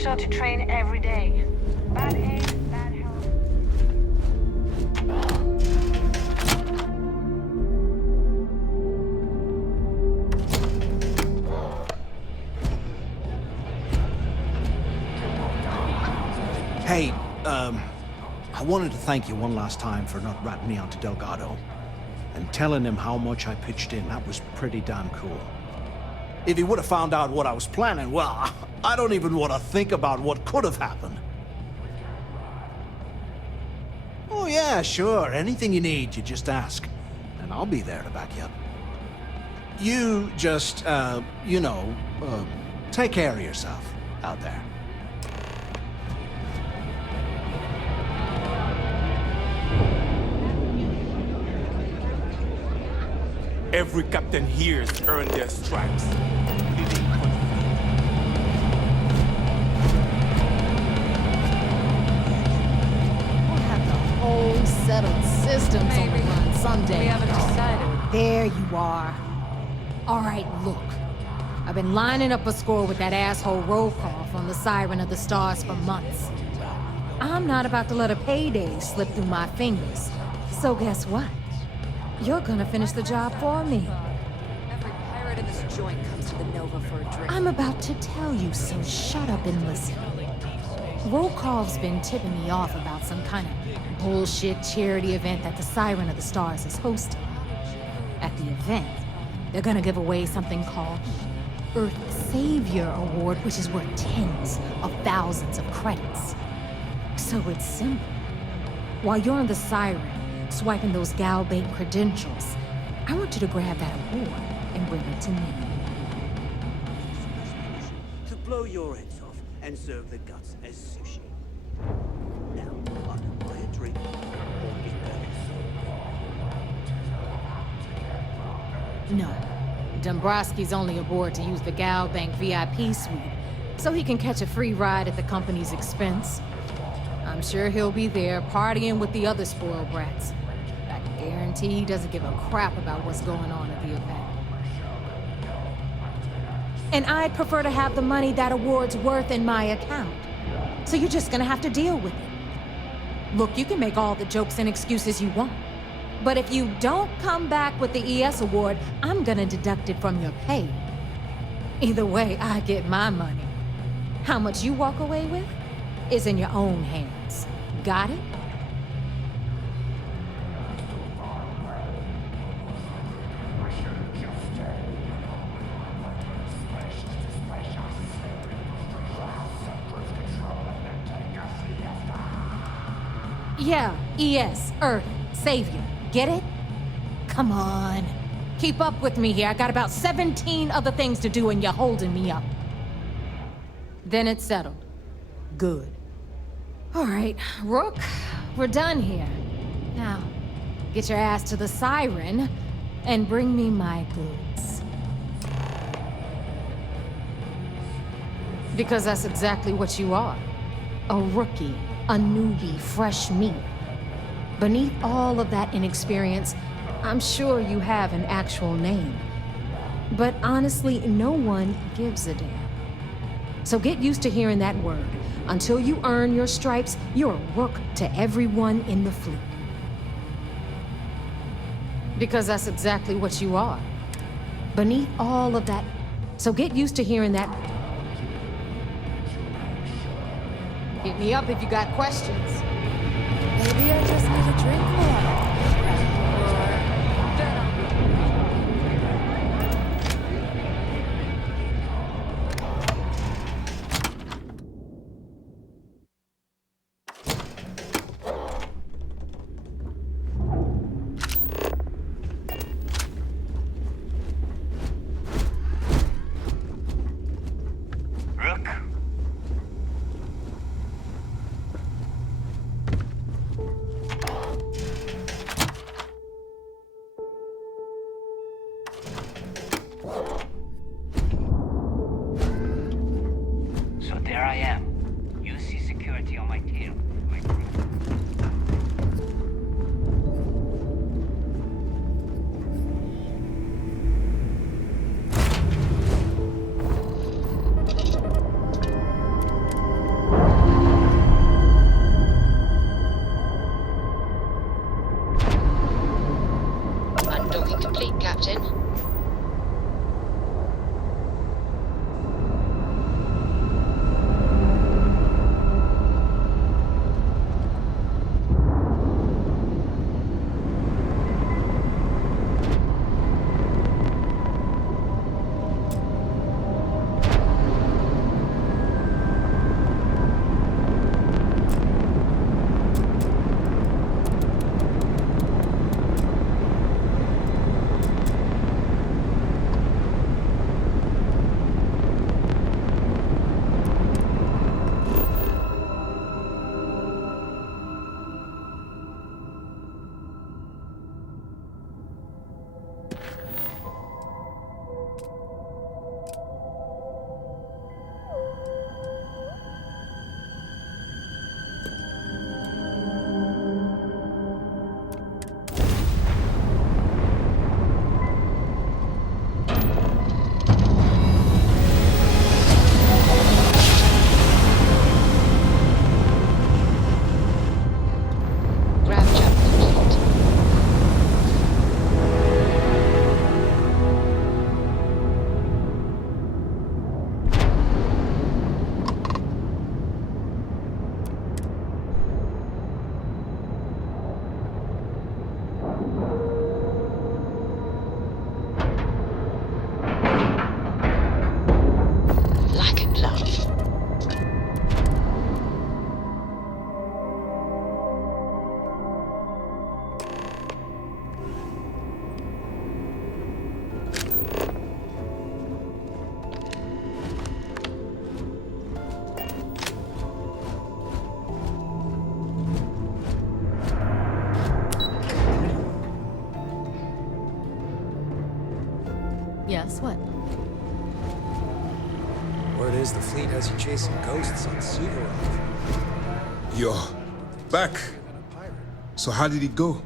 sure to train every day. Bad aim, bad health. Hey, I wanted to thank you one last time for not ratting me out to Delgado and telling him how much I pitched in. That was pretty damn cool. If he would have found out what I was planning, well, I don't even want to think about what could have happened. Oh yeah, sure. Anything you need, you just ask. And I'll be there to back you up. You just, take care of yourself out there. Every captain here has earned their stripes. We'll have the whole settled systems on the run someday. We haven't decided. There you are. All right, look. I've been lining up a score with that asshole Rokoff on the Siren of the Stars for months. I'm not about to let a payday slip through my fingers. So guess what? You're gonna finish the job for me. Every pirate in this joint comes to the Nova for a drink. I'm about to tell you, so shut up and listen. Rokoff's been tipping me off about some kind of bullshit charity event that the Siren of the Stars is hosting. At the event, they're gonna give away something called Earth Savior Award, which is worth tens of thousands of credits. So it's simple. While you're on the Siren, swiping those gal-bait credentials, I want you to grab that award and bring it to me. To blow your heads off and serve the guts as sushi. Now, I can buy a drink or get back. No. Dombrowski's only aboard to use the Gal Bank VIP suite, so he can catch a free ride at the company's expense. I'm sure he'll be there partying with the other spoiled brats. I guarantee he doesn't give a crap about what's going on at the event. And I'd prefer to have the money that award's worth in my account. So you're just gonna have to deal with it. Look, you can make all the jokes and excuses you want. But if you don't come back with the ES award, I'm gonna deduct it from your pay. Either way, I get my money. How much you walk away with is in your own hands. Got it? Yeah, ES, Earth, Savior. Get it? Come on. Keep up with me here. I got about 17 other things to do and you're holding me up. Then it's settled. Good. All right, Rook, we're done here. Now, get your ass to the Siren and bring me my goods. Because that's exactly what you are. A rookie, a newbie, fresh meat. Beneath all of that inexperience, I'm sure you have an actual name. But honestly, no one gives a damn. So get used to hearing that word. Until you earn your stripes, you're a rook to everyone in the fleet. Because that's exactly what you are. Beneath all of that. So get used to hearing that. Hit me up if you got questions. Maybe I just need a drink more. Seems the fleet has you chasing ghosts on Suvorov. You're back. So how did it go?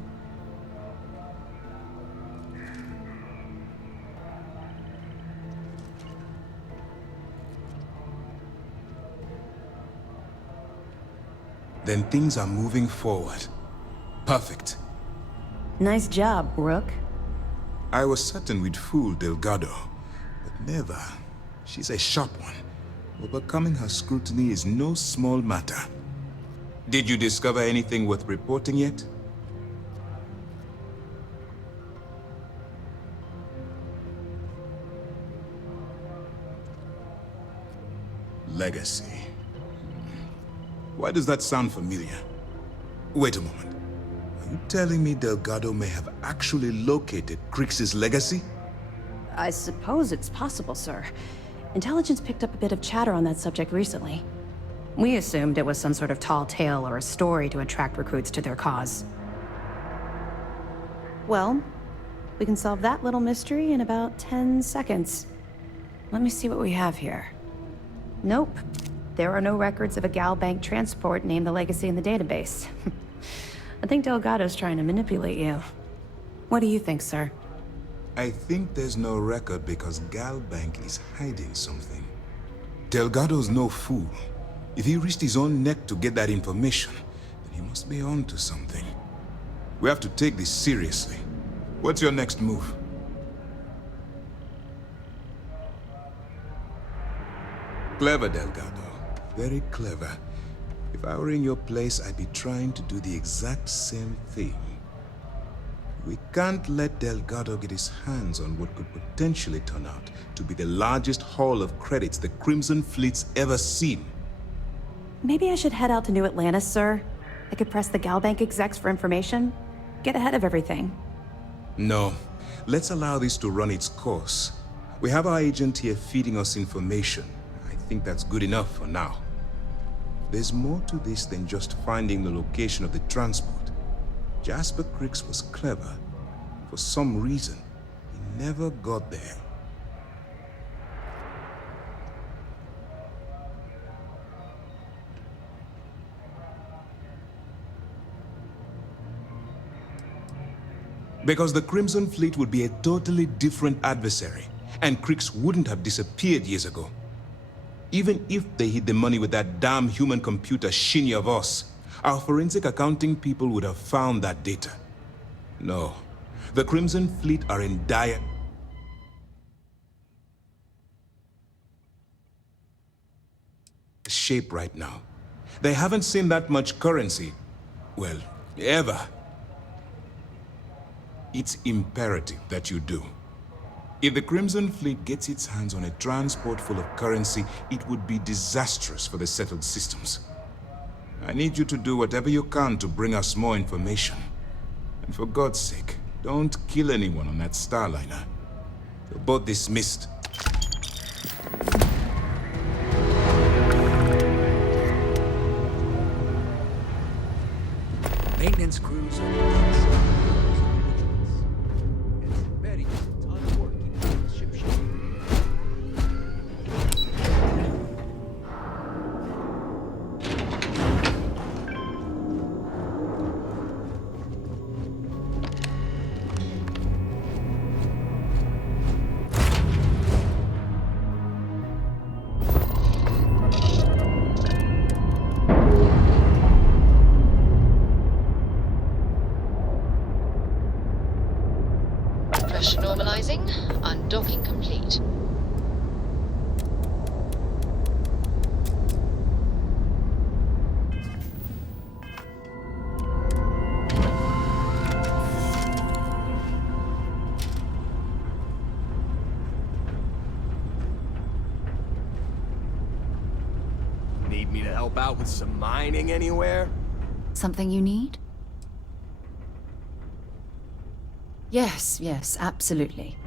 Then things are moving forward. Perfect. Nice job, Rook. I was certain we'd fool Delgado, but never. She's a sharp one. Overcoming her scrutiny is no small matter. Did you discover anything worth reporting yet? Legacy. Why does that sound familiar? Wait a moment. Are you telling me Delgado may have actually located Crix's legacy? I suppose it's possible, sir. Intelligence picked up a bit of chatter on that subject recently. We assumed it was some sort of tall tale or a story to attract recruits to their cause. Well, we can solve that little mystery in about 10 seconds. Let me see what we have here. Nope. There are no records of a Gal Bank transport named the Legacy in the database. I think Delgado's trying to manipulate you. What do you think, sir? I think there's no record because Gal Bank is hiding something. Delgado's no fool. If he risked his own neck to get that information, then he must be on to something. We have to take this seriously. What's your next move? Clever, Delgado. Very clever. If I were in your place, I'd be trying to do the exact same thing. We can't let Delgado get his hands on what could potentially turn out to be the largest haul of credits the Crimson Fleet's ever seen. Maybe I should head out to New Atlantis, sir. I could press the Gal Bank execs for information. Get ahead of everything. No. Let's allow this to run its course. We have our agent here feeding us information. I think that's good enough for now. There's more to this than just finding the location of the transport. Jasper Crix was clever. For some reason, he never got there. Because the Crimson Fleet would be a totally different adversary, and Crix wouldn't have disappeared years ago. Even if they hid the money with that damn human computer Shinya Voss, our forensic accounting people would have found that data. No, the Crimson Fleet are in dire shape right now. They haven't seen that much currency, well, ever. It's imperative that you do. If the Crimson Fleet gets its hands on a transport full of currency, it would be disastrous for the settled systems. I need you to do whatever you can to bring us more information. And for God's sake, don't kill anyone on that Starliner. You're both dismissed. Maintenance crews are outside. It's Betty does a ton of work keeping the ship shape. Pressure normalizing. Undocking complete. Need me to help out with some mining anywhere? Something you need? Yes, yes, absolutely.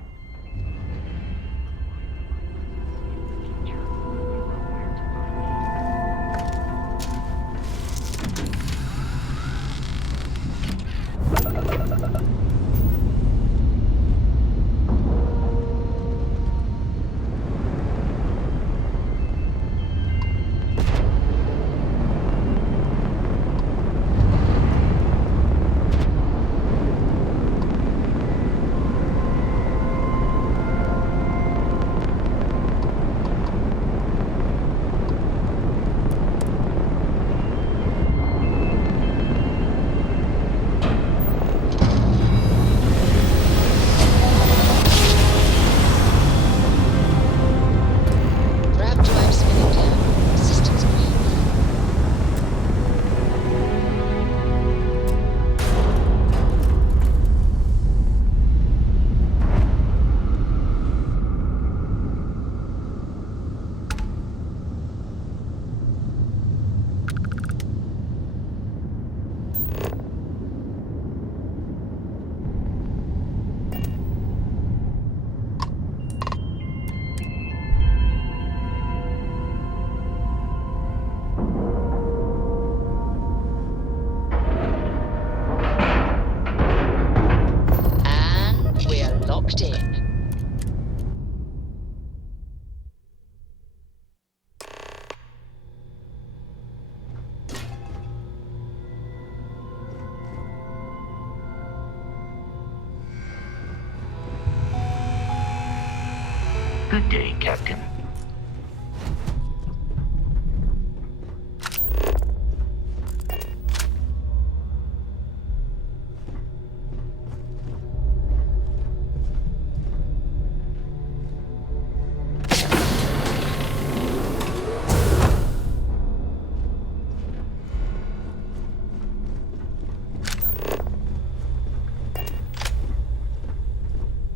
Good day, Captain.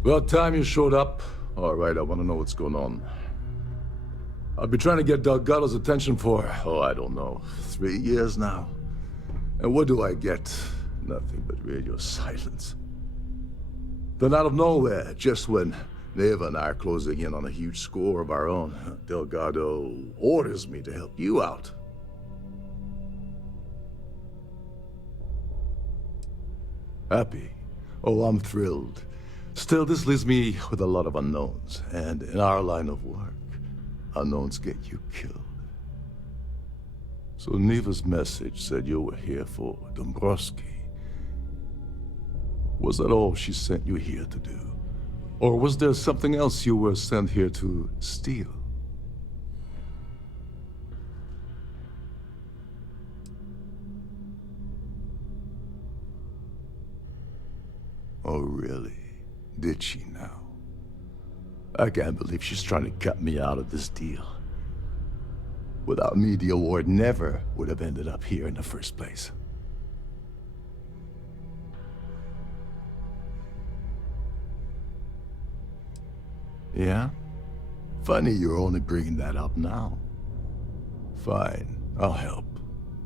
About time you showed up. All right, I want to know what's going on. I've been trying to get Delgado's attention for, I don't know, 3 years now. And what do I get? Nothing but radio silence. Then out of nowhere, just when Neva and I are closing in on a huge score of our own, Delgado orders me to help you out. Happy? Oh, I'm thrilled. Still, this leaves me with a lot of unknowns, and in our line of work, unknowns get you killed. So Neva's message said you were here for Dombrowski. Was that all she sent you here to do? Or was there something else you were sent here to steal? Oh, really? Did she now? I can't believe she's trying to cut me out of this deal. Without me, the award never would have ended up here in the first place. Yeah? Funny you're only bringing that up now. Fine, I'll help.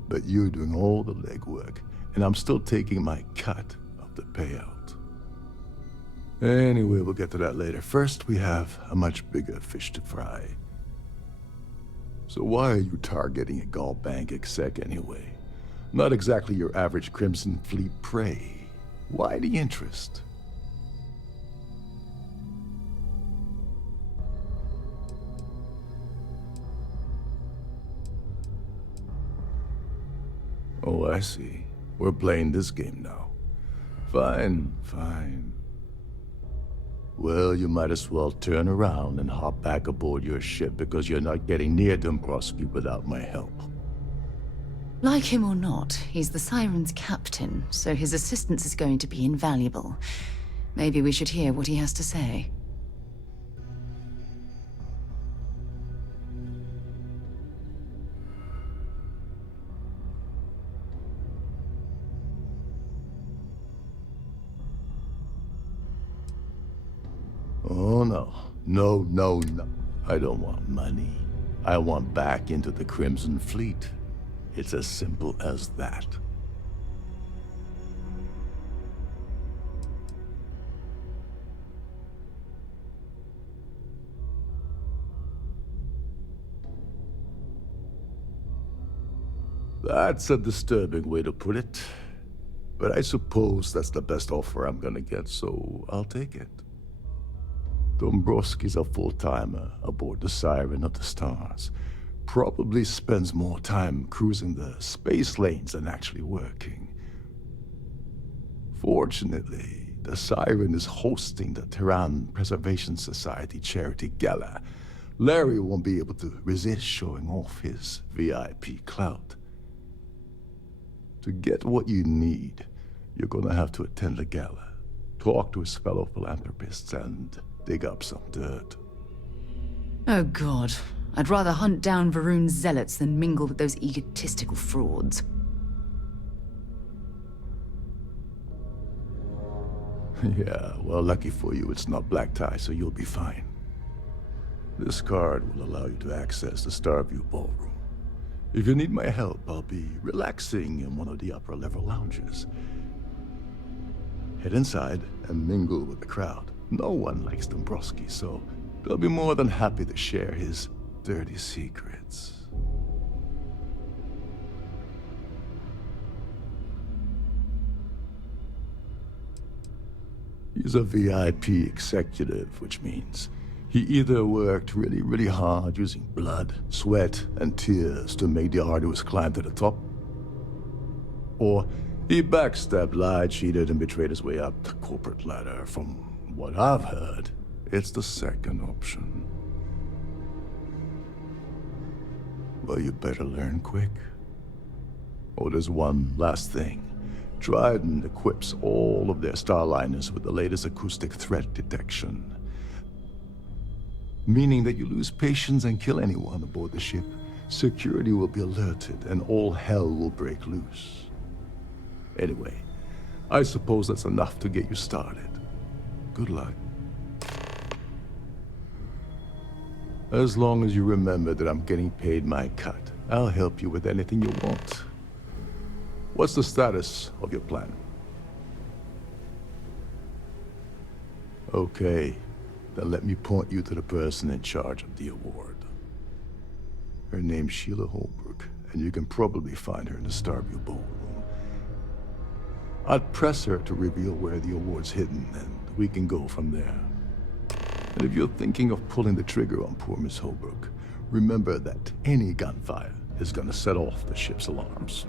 But you're doing all the legwork, and I'm still taking my cut of the payout. Anyway, we'll get to that later. First, we have a much bigger fish to fry. So why are you targeting a Gall Bank exec anyway? Not exactly your average Crimson Fleet prey. Why the interest? Oh, I see. We're playing this game now. Fine, fine. Well, you might as well turn around and hop back aboard your ship because you're not getting near Dombrowski without my help. Like him or not, he's the Siren's captain, so his assistance is going to be invaluable. Maybe we should hear what he has to say. Oh, no. No, no, no. I don't want money. I want back into the Crimson Fleet. It's as simple as that. That's a disturbing way to put it. But I suppose that's the best offer I'm gonna get, so I'll take it. Dombrowski's a full-timer aboard the Siren of the Stars. Probably spends more time cruising the space lanes than actually working. Fortunately, the Siren is hosting the Tehran Preservation Society charity gala. Larry won't be able to resist showing off his VIP clout. To get what you need, you're gonna have to attend the gala, talk to his fellow philanthropists, and dig up some dirt. Oh god, I'd rather hunt down Varun's zealots than mingle with those egotistical frauds. Yeah, well, lucky for you, it's not black tie, so you'll be fine. This card will allow you to access the Starfield Ballroom. If you need my help, I'll be relaxing in one of the upper-level lounges. Head inside and mingle with the crowd. No one likes Dombrowski, so they'll be more than happy to share his dirty secrets. He's a VIP executive, which means he either worked really, really hard using blood, sweat, and tears to make the arduous climb to the top, or he backstabbed, lied, cheated, and betrayed his way up the corporate ladder. From what I've heard, it's the second option. Well, you better learn quick. Oh, there's one last thing. Trident equips all of their starliners with the latest acoustic threat detection. Meaning that you lose patience and kill anyone aboard the ship, security will be alerted and all hell will break loose. Anyway, I suppose that's enough to get you started. Good luck. As long as you remember that I'm getting paid my cut, I'll help you with anything you want. What's the status of your plan? Okay, then let me point you to the person in charge of the award. Her name's Sheila Holbrook, and you can probably find her in the Starfield ballroom. I'd press her to reveal where the award's hidden, and we can go from there. And if you're thinking of pulling the trigger on poor Miss Holbrook, remember that any gunfire is gonna set off the ship's alarms.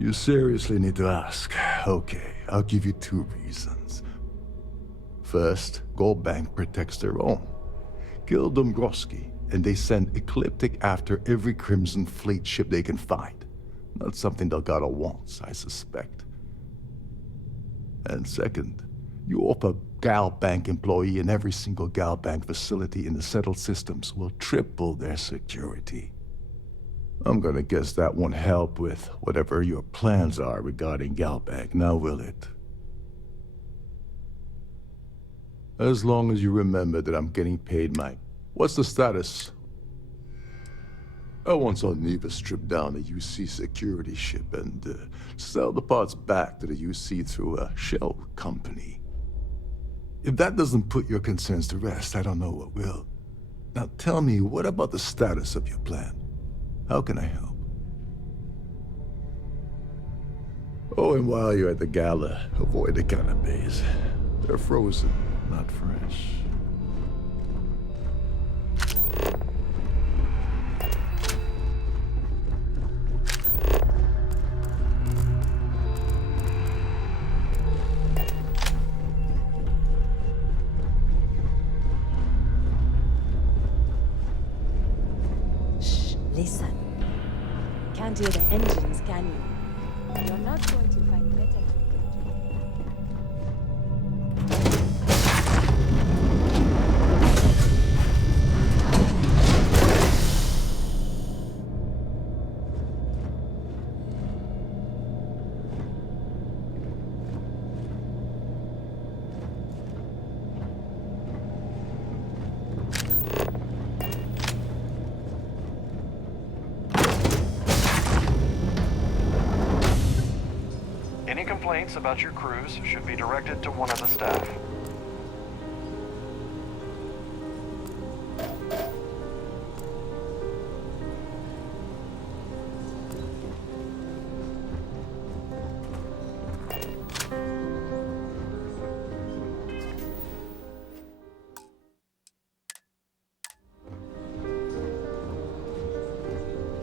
You seriously need to ask. Okay, I'll give you 2 reasons. First, Gold Bank protects their own. Kill Dombrowski, and they send Ecliptic after every Crimson Fleet ship they can find. Not something Delgado wants, I suspect. And second, you offer Gal Bank employee in every single Gal Bank facility in the settled systems will triple their security. I'm gonna guess that won't help with whatever your plans are regarding Galbank, now will it? As long as you remember that I'm getting paid my... What's the status? I once saw Neva strip down a UC security ship and sell the parts back to the UC through a shell company. If that doesn't put your concerns to rest, I don't know what will. Now tell me, what about the status of your plan? How can I help? Oh, and while you're at the gala, avoid the canapes. They're frozen, not fresh. Shh, listen. Can't hear the engines, can you? You're not going to find better. Any complaints about your crews should be directed to one of the staff.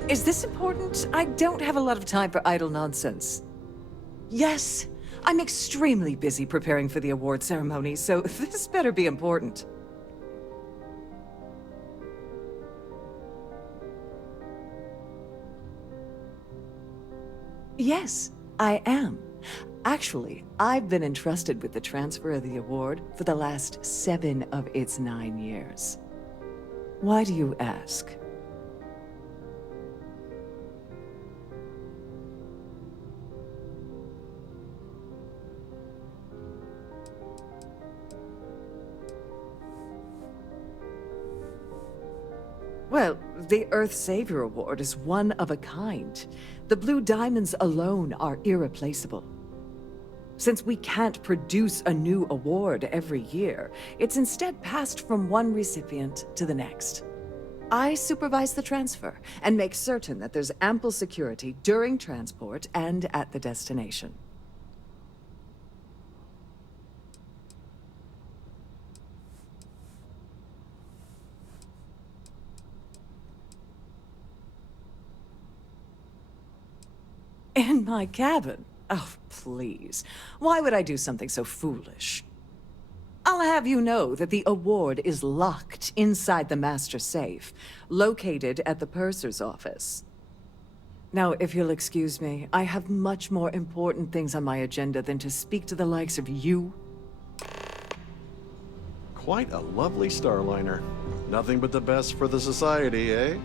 Is this important? I don't have a lot of time for idle nonsense. Yes, I'm extremely busy preparing for the award ceremony, so this better be important. Yes, I am. Actually, I've been entrusted with the transfer of the award for the last 7 of its 9 years. Why do you ask? Well, the Earth Savior Award is one of a kind. The Blue Diamonds alone are irreplaceable. Since we can't produce a new award every year, it's instead passed from one recipient to the next. I supervise the transfer and make certain that there's ample security during transport and at the destination. In my cabin? Oh, please. Why would I do something so foolish? I'll have you know that the award is locked inside the master safe, located at the purser's office. Now, if you'll excuse me, I have much more important things on my agenda than to speak to the likes of you. Quite a lovely Starliner. Nothing but the best for the society, eh?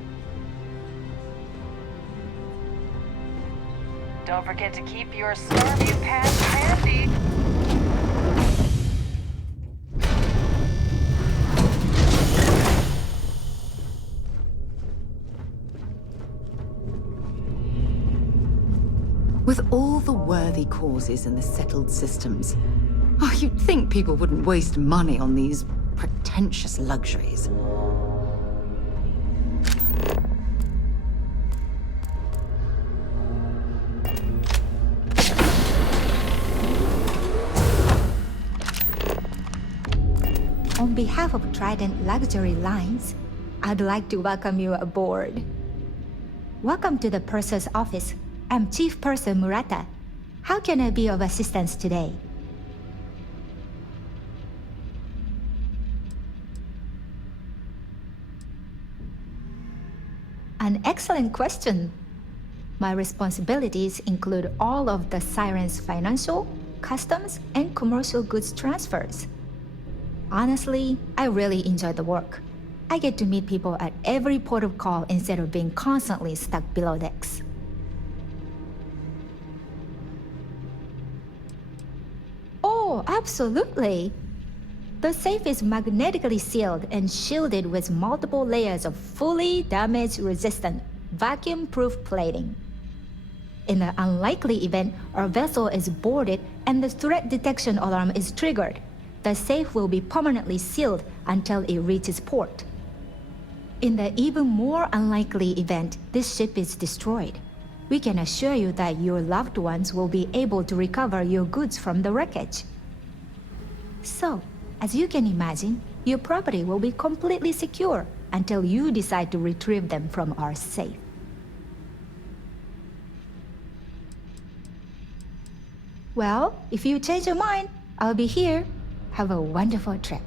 Don't forget to keep your Starfield pass handy. With all the worthy causes and the settled systems, you'd think people wouldn't waste money on these pretentious luxuries. On behalf of Trident Luxury Lines, I'd like to welcome you aboard. Welcome to the purser's office. I'm Chief Purser Murata. How can I be of assistance today? An excellent question. My responsibilities include all of the Siren's financial, customs, and commercial goods transfers. Honestly, I really enjoy the work. I get to meet people at every port of call instead of being constantly stuck below decks. Oh, absolutely! The safe is magnetically sealed and shielded with multiple layers of fully damage-resistant, vacuum-proof plating. In the unlikely event our vessel is boarded and the threat detection alarm is triggered, the safe will be permanently sealed until it reaches port. In the even more unlikely event this ship is destroyed, we can assure you that your loved ones will be able to recover your goods from the wreckage. So, as you can imagine, your property will be completely secure until you decide to retrieve them from our safe. Well, if you change your mind, I'll be here. Have a wonderful trip.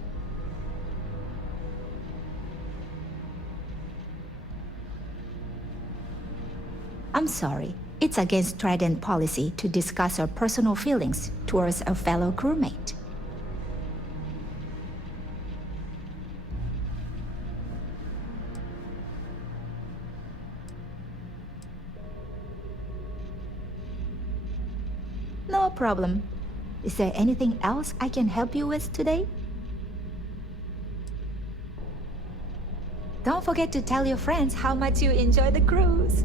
I'm sorry. It's against Trident policy to discuss our personal feelings towards a fellow crewmate. No problem. Is there anything else I can help you with today? Don't forget to tell your friends how much you enjoy the cruise.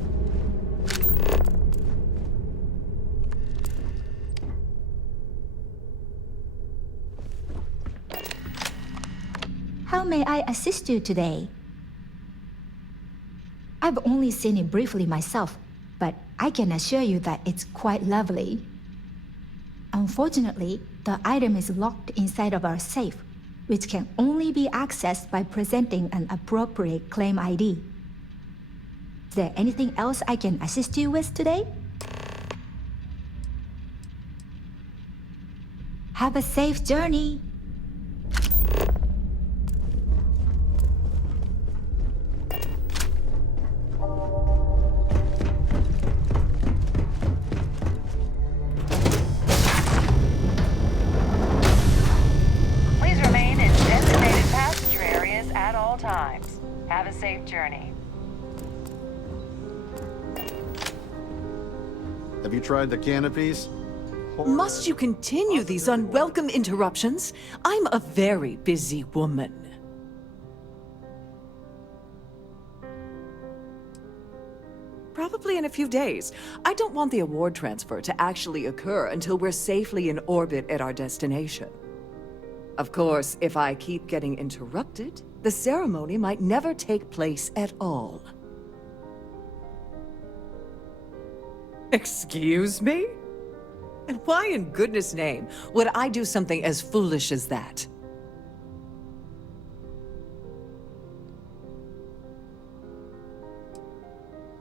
How may I assist you today? I've only seen it briefly myself, but I can assure you that it's quite lovely. Unfortunately, the item is locked inside of our safe, which can only be accessed by presenting an appropriate claim ID. Is there anything else I can assist you with today? Have a safe journey! Times. Have a safe journey. Have you tried the canopies? Must you continue these unwelcome interruptions? I'm a very busy woman. Probably in a few days. I don't want the award transfer to actually occur until we're safely in orbit at our destination. Of course, if I keep getting interrupted, the ceremony might never take place at all. Excuse me? And why in goodness name would I do something as foolish as that?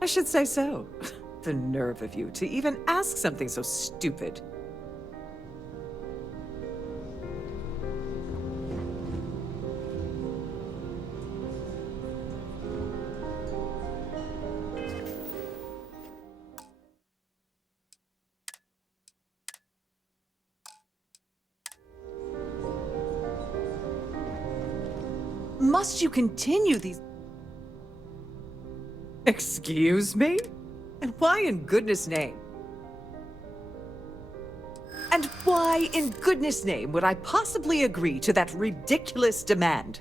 I should say so. The nerve of you to even ask something so stupid. Must you continue these... Excuse me? And why in goodness name? And why in goodness name would I possibly agree to that ridiculous demand?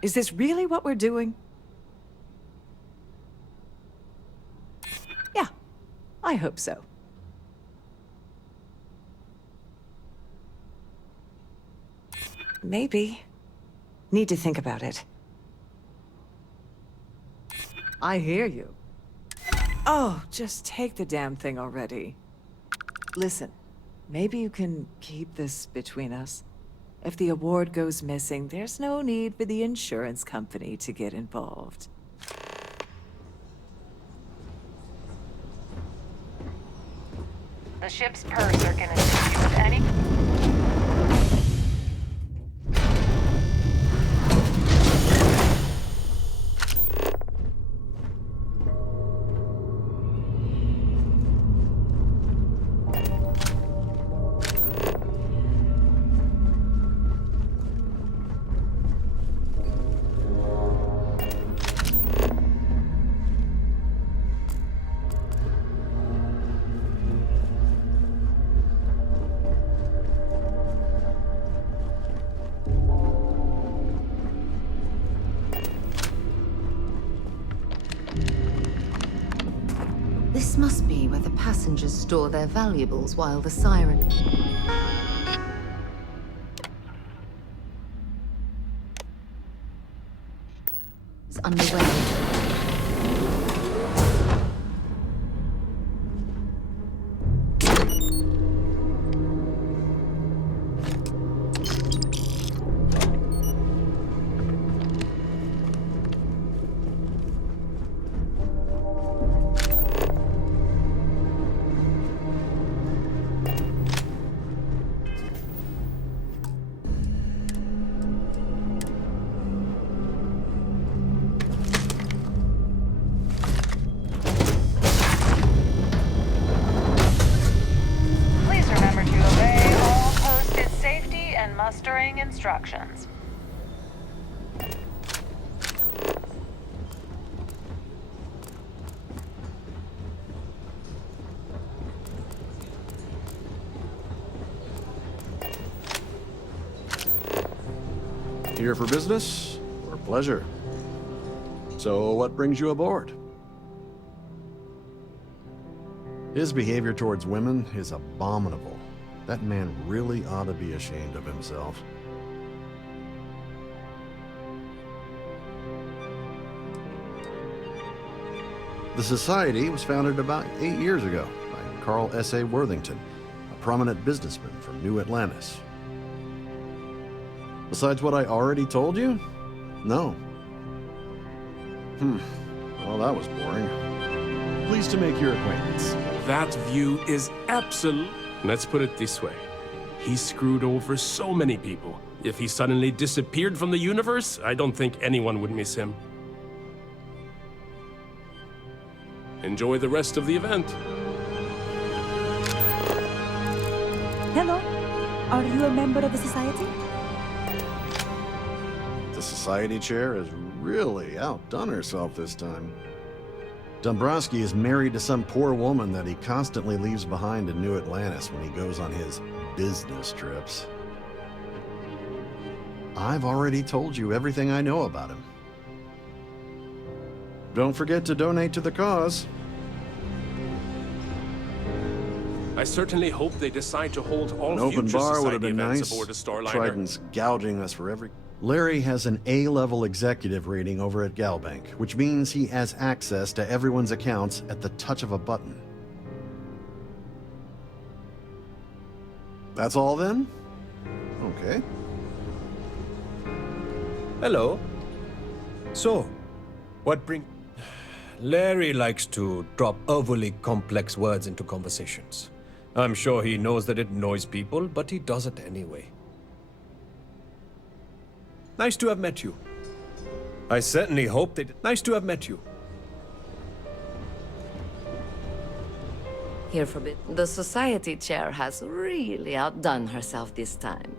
Is this really what we're doing? Yeah, I hope so. Maybe. Need to think about it. I hear you. Oh, just take the damn thing already. Listen, maybe you can keep this between us. If the award goes missing, there's no need for the insurance company to get involved. The ship's purser can assist you with any... This must be where the passengers store their valuables while the siren... is underway. Mustering instructions. Here for business or pleasure? So what brings you aboard? His behavior towards women is abominable. That man really ought to be ashamed of himself. The Society was founded about 8 years ago by Carl S.A. Worthington, a prominent businessman from New Atlantis. Besides what I already told you? No. Well, that was boring. Pleased to make your acquaintance. That view is absolute. Let's put it this way. He screwed over so many people. If he suddenly disappeared from the universe, I don't think anyone would miss him. Enjoy the rest of the event. Hello. Are you a member of the Society? The Society chair has really outdone herself this time. Dombrowski is married to some poor woman that he constantly leaves behind in New Atlantis when he goes on his business trips. I've already told you everything I know about him. Don't forget to donate to the cause. I certainly hope they decide to hold all An open future bar would have society been events nice. aboard a Starliner. Trident's gouging us for every... Larry has an A-level executive rating over at Galbank, which means he has access to everyone's accounts at the touch of a button. That's all then? Okay. Hello. So, what bring... Larry likes to drop overly complex words into conversations. I'm sure he knows that it annoys people, but he does it anyway. Nice to have met you. I certainly hope that... Nice to have met you. Here for a bit. The society chair has really outdone herself this time.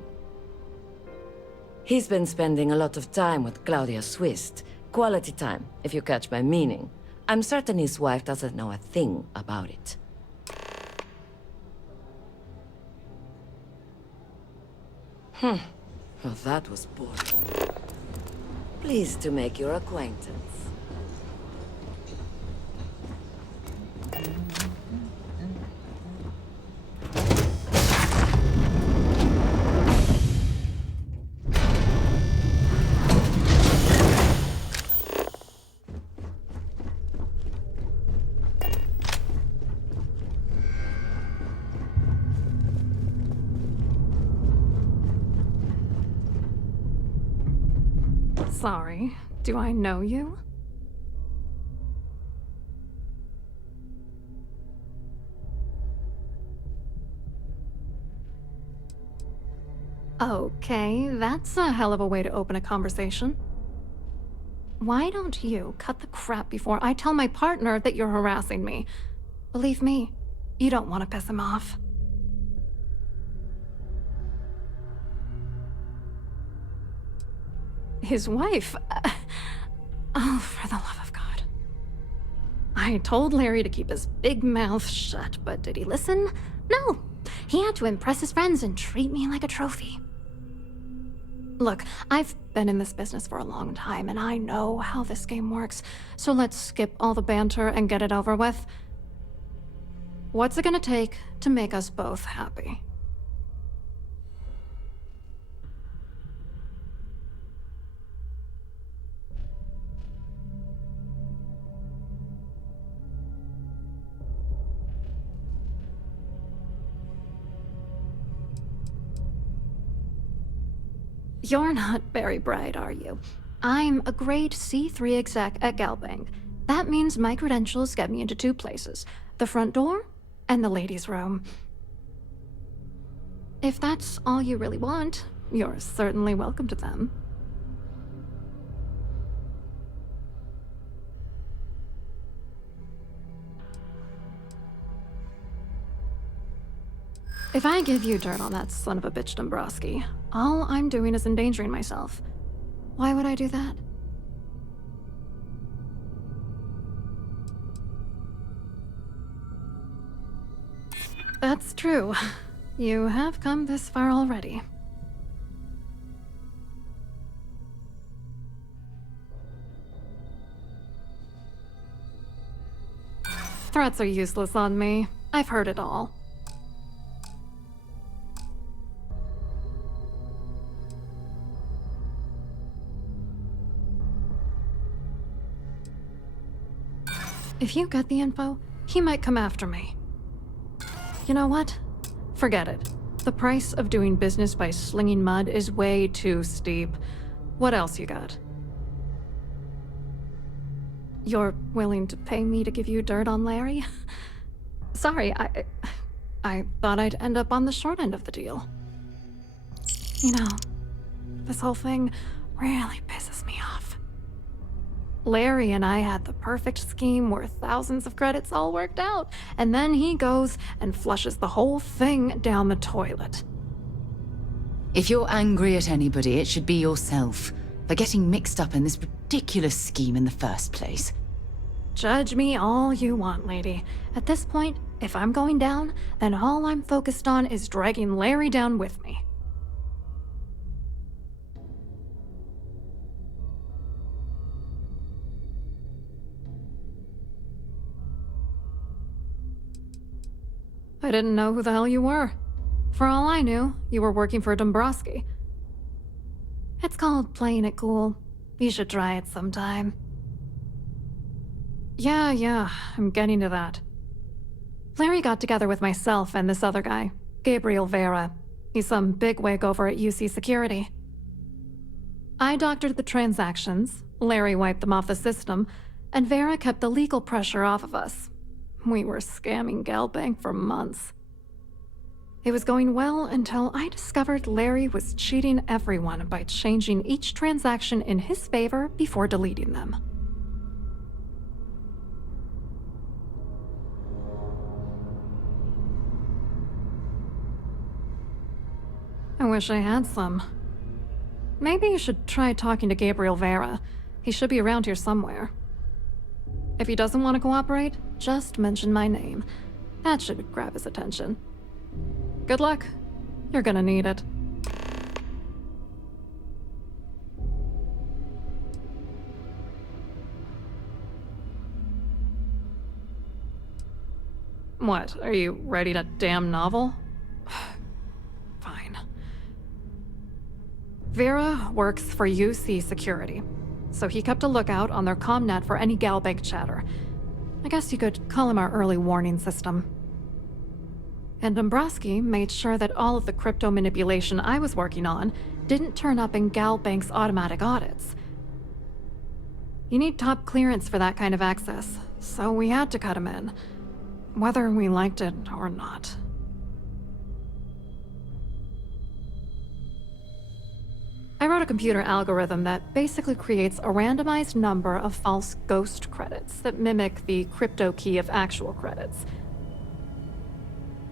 He's been spending a lot of time with Claudia Swist. Quality time, if you catch my meaning. I'm certain his wife doesn't know a thing about it. Well, that was boring. Pleased to make your acquaintance. Sorry, do I know you? Okay, that's a hell of a way to open a conversation. Why don't you cut the crap before I tell my partner that you're harassing me? Believe me, you don't want to piss him off. His wife? Oh, for the love of God. I told Larry to keep his big mouth shut, but did he listen? No. He had to impress his friends and treat me like a trophy. Look, I've been in this business for a long time, and I know how this game works, so let's skip all the banter and get it over with. What's it gonna take to make us both happy? You're not very bright, are you? I'm a grade C3 exec at Galbank. That means my credentials get me into two places, the front door and the ladies' room. If that's all you really want, you're certainly welcome to them. If I give you dirt on that son of a bitch Dombrowski, all I'm doing is endangering myself. Why would I do that? That's true. You have come this far already. Threats are useless on me. I've heard it all. If you get the info, he might come after me. You know what? Forget it. The price of doing business by slinging mud is way too steep. What else you got? You're willing to pay me to give you dirt on Larry? Sorry, I thought I'd end up on the short end of the deal. You know, this whole thing really pisses me off. Larry and I had the perfect scheme worth thousands of credits all worked out, and then he goes and flushes the whole thing down the toilet. If you're angry at anybody, it should be yourself for getting mixed up in this ridiculous scheme in the first place. Judge me all you want, lady. At this point, if I'm going down, then all I'm focused on is dragging Larry down with me. I didn't know who the hell you were. For all I knew, you were working for Dombrowski. It's called playing it cool. You should try it sometime. Yeah, I'm getting to that. Larry got together with myself and this other guy, Gabriel Vera. He's some bigwig over at UC Security. I doctored the transactions, Larry wiped them off the system, and Vera kept the legal pressure off of us. We were scamming Galbank for months. It was going well until I discovered Larry was cheating everyone by changing each transaction in his favor before deleting them. I wish I had some. Maybe you should try talking to Gabriel Vera. He should be around here somewhere. If he doesn't want to cooperate, just mention my name. That should grab his attention. Good luck. You're gonna need it. What, are you writing a damn novel? Fine. Vera works for UC Security, so he kept a lookout on their comnet for any Galbank chatter. I guess you could call him our early warning system. And Dombrowski made sure that all of the crypto manipulation I was working on didn't turn up in Galbank's automatic audits. You need top clearance for that kind of access, so we had to cut him in, whether we liked it or not. I wrote a computer algorithm that basically creates a randomized number of false ghost credits that mimic the crypto key of actual credits.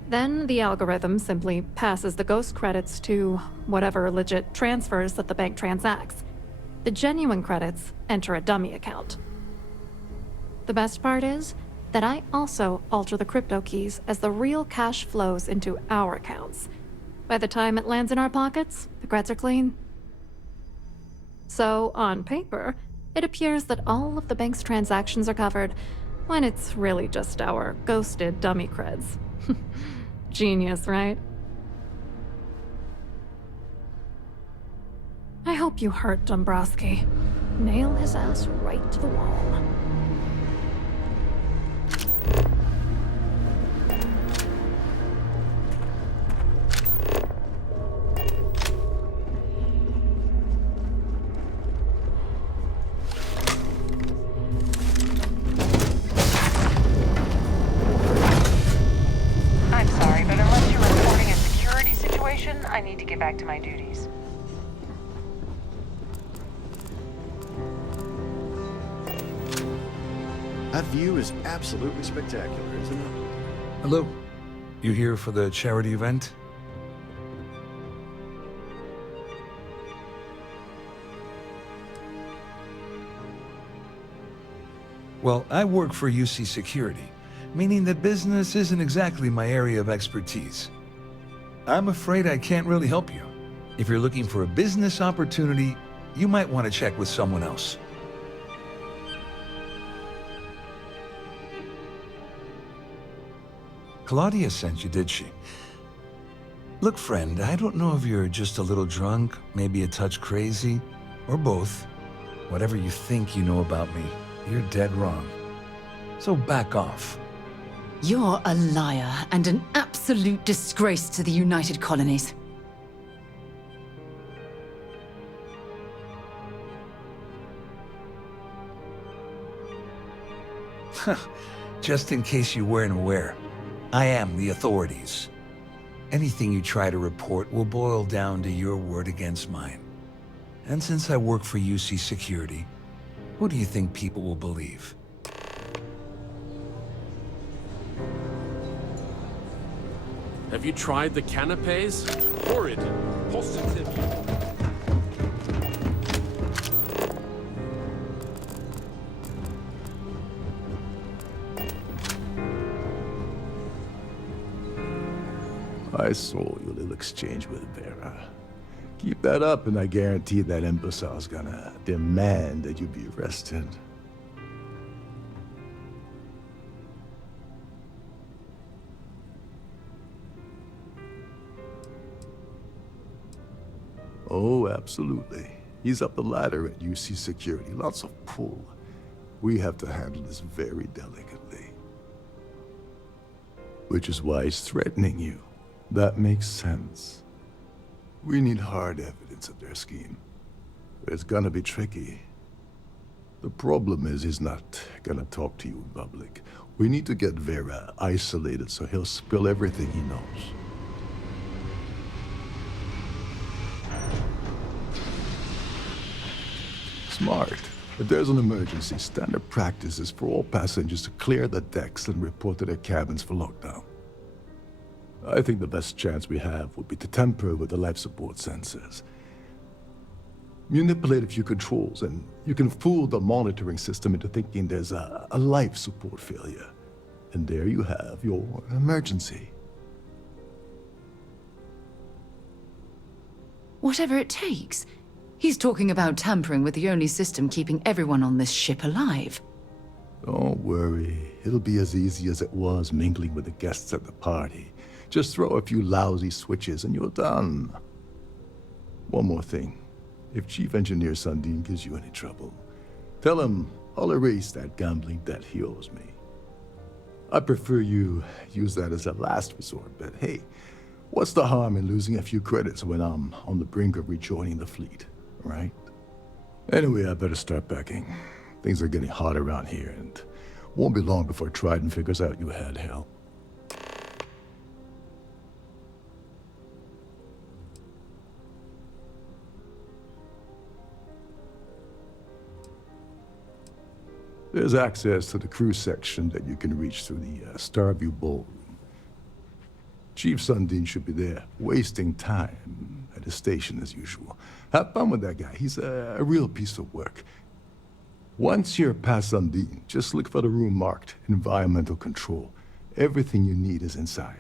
Then the algorithm simply passes the ghost credits to whatever legit transfers that the bank transacts. The genuine credits enter a dummy account. The best part is that I also alter the crypto keys as the real cash flows into our accounts. By the time it lands in our pockets, the creds are clean. So, on paper, it appears that all of the bank's transactions are covered, when it's really just our ghosted dummy creds. Genius, right? I hope you hurt Dombrowski. Nail his ass right to the wall. I need to get back to my duties. That view is absolutely spectacular, isn't it? Hello. You here for the charity event? Well, I work for UC Security, meaning that business isn't exactly my area of expertise. I'm afraid I can't really help you. If you're looking for a business opportunity, you might want to check with someone else. Claudia sent you, did she? Look, friend, I don't know if you're just a little drunk, maybe a touch crazy, or both. Whatever you think you know about me, you're dead wrong. So back off. You're a liar and an absolute disgrace to the United Colonies. Just in case you weren't aware, I am the authorities. Anything you try to report will boil down to your word against mine. And since I work for UC Security, who do you think people will believe? Have you tried the canapes? Horrid. Positive. I saw your little exchange with Vera. Keep that up and I guarantee that imbecile's gonna demand that you be arrested. Oh, absolutely. He's up the ladder at UC Security. Lots of pull. We have to handle this very delicately. Which is why he's threatening you. That makes sense. We need hard evidence of their scheme. It's gonna be tricky. The problem is he's not gonna talk to you in public. We need to get Vera isolated so he'll spill everything he knows. Smart. If there's an emergency, standard practice is for all passengers to clear the decks and report to their cabins for lockdown. I think the best chance we have would be to tamper with the life support sensors. Manipulate a few controls, and you can fool the monitoring system into thinking there's a life support failure. And there you have your emergency. Whatever it takes. He's talking about tampering with the only system keeping everyone on this ship alive. Don't worry. It'll be as easy as it was mingling with the guests at the party. Just throw a few lousy switches and you're done. One more thing. If Chief Engineer Sundin gives you any trouble, tell him I'll erase that gambling debt he owes me. I prefer you use that as a last resort, but hey, what's the harm in losing a few credits when I'm on the brink of rejoining the fleet, right? Anyway, I better start packing. Things are getting hot around here, and won't be long before Trident figures out you had help. There's access to the crew section that you can reach through the Starview Ballroom. Chief Sundin should be there, wasting time at his station as usual. Have fun with that guy. He's a real piece of work. Once you're past Sundin, just look for the room marked Environmental Control. Everything you need is inside.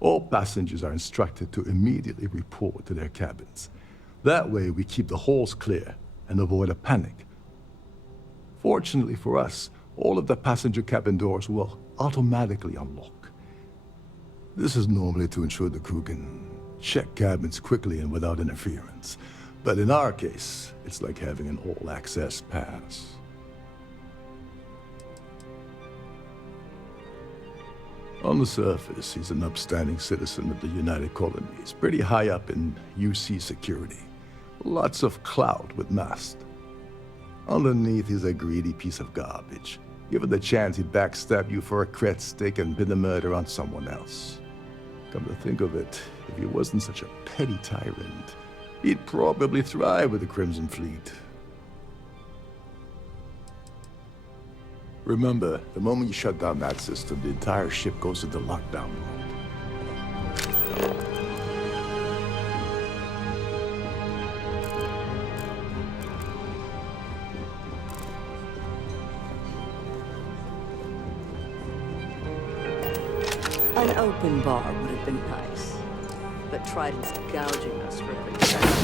All passengers are instructed to immediately report to their cabins. That way we keep the halls clear and avoid a panic. Fortunately for us, all of the passenger cabin doors will automatically unlock. This is normally to ensure the crew can check cabins quickly and without interference. But in our case, it's like having an all-access pass. On the surface, he's an upstanding citizen of the United Colonies, pretty high up in UC security. Lots of clout with mast. Underneath, he's a greedy piece of garbage. Given the chance, he'd backstab you for a cret stick and pin the murder on someone else. Come to think of it, if he wasn't such a petty tyrant, he'd probably thrive with the Crimson Fleet. Remember, the moment you shut down that system, the entire ship goes into lockdown mode. An open bar would have been nice, but Trident's gouging us for every second.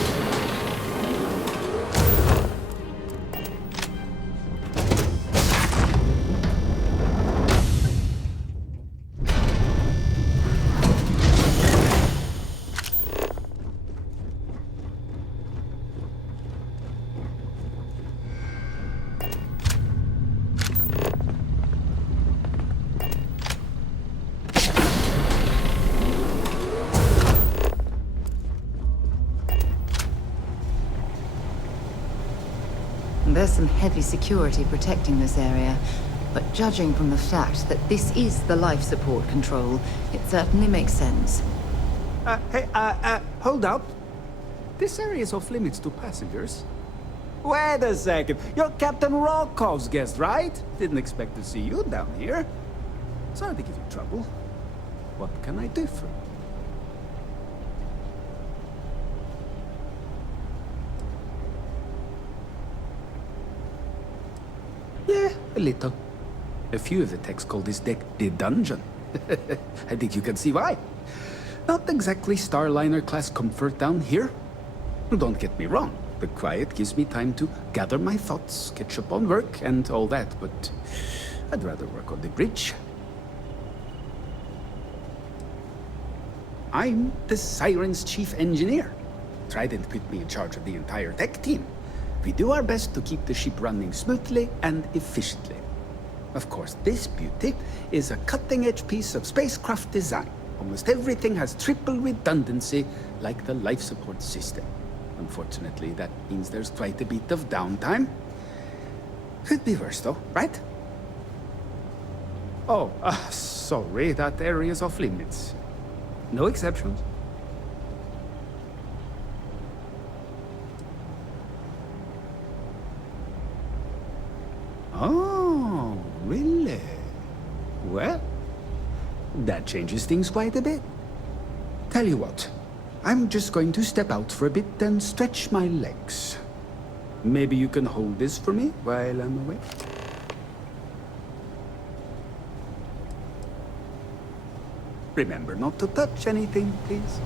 There's some heavy security protecting this area, but judging from the fact that this is the life support control, it certainly makes sense. Hold up. This area is off limits to passengers. Wait a second. You're Captain Rokov's guest, right? Didn't expect to see you down here. Sorry to give you trouble. What can I do for you? Yeah, a little. A few of the techs call this deck the dungeon. I think you can see why. Not exactly Starliner-class comfort down here. Don't get me wrong. The quiet gives me time to gather my thoughts, catch up on work, and all that, but I'd rather work on the bridge. I'm the Siren's chief engineer. Trident put me in charge of the entire tech team. We do our best to keep the ship running smoothly and efficiently. Of course, this beauty is a cutting-edge piece of spacecraft design. Almost everything has triple redundancy, like the life support system. Unfortunately, that means there's quite a bit of downtime. Could be worse, though, right? Oh, sorry, that area's off limits. No exceptions. Oh, really? Well, that changes things quite a bit. Tell you what, I'm just going to step out for a bit and stretch my legs. Maybe you can hold this for me while I'm away? Remember not to touch anything, please.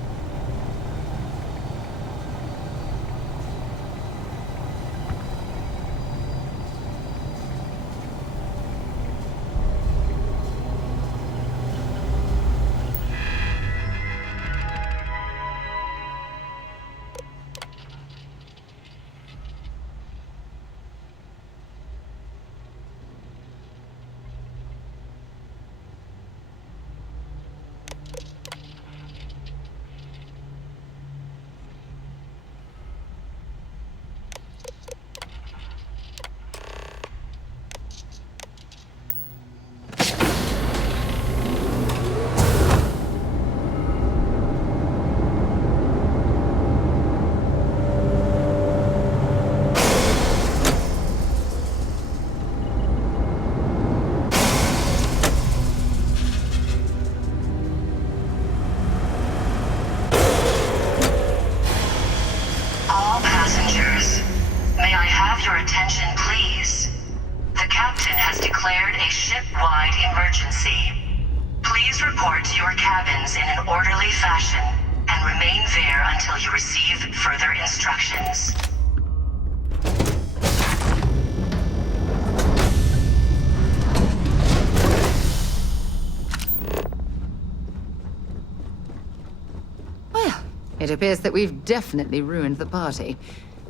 It appears that we've definitely ruined the party.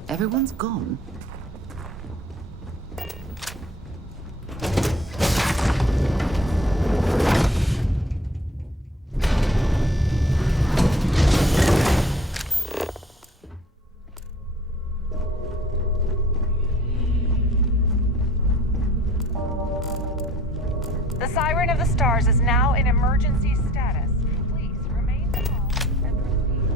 Everyone's gone. The Siren of the Stars is now in emergency status. Please remain calm and proceed.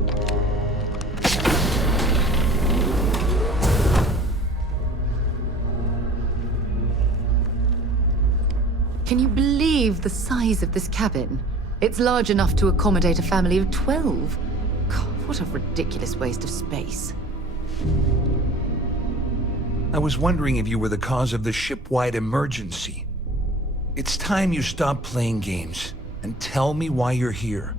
Can you believe the size of this cabin? It's large enough to accommodate a family of 12. God, what a ridiculous waste of space. I was wondering if you were the cause of the ship-wide emergency. It's time you stop playing games and tell me why you're here.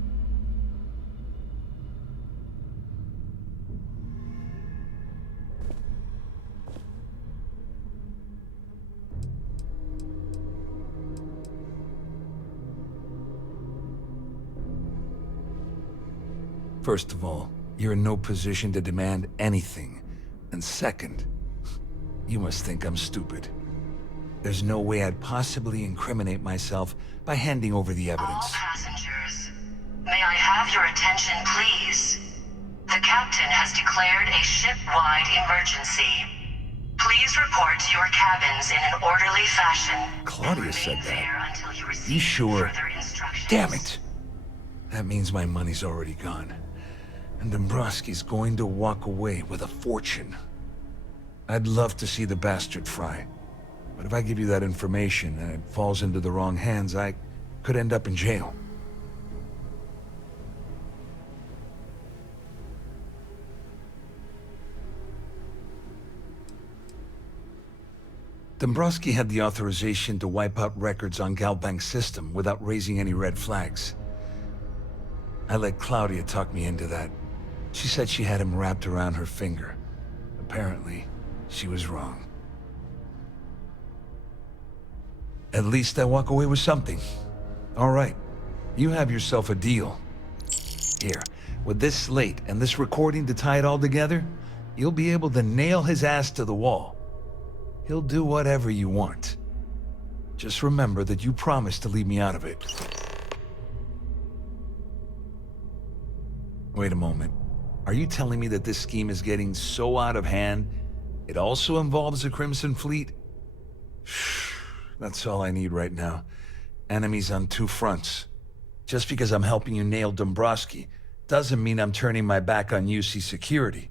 First of all, you're in no position to demand anything. And second, you must think I'm stupid. There's no way I'd possibly incriminate myself by handing over the evidence. All passengers, may I have your attention, please? The captain has declared a ship-wide emergency. Please report to your cabins in an orderly fashion. Claudia said that. You sure? Damn it! That means my money's already gone. And Dombrowski's going to walk away with a fortune. I'd love to see the bastard fry. But if I give you that information and it falls into the wrong hands, I could end up in jail. Dombrowski had the authorization to wipe out records on Galbank's system without raising any red flags. I let Claudia talk me into that. She said she had him wrapped around her finger. Apparently, she was wrong. At least I walk away with something. All right, you have yourself a deal. Here, with this slate and this recording to tie it all together, you'll be able to nail his ass to the wall. He'll do whatever you want. Just remember that you promised to leave me out of it. Wait a moment. Are you telling me that this scheme is getting so out of hand, it also involves the Crimson Fleet? That's all I need right now. Enemies on two fronts. Just because I'm helping you nail Dombrowski doesn't mean I'm turning my back on UC security.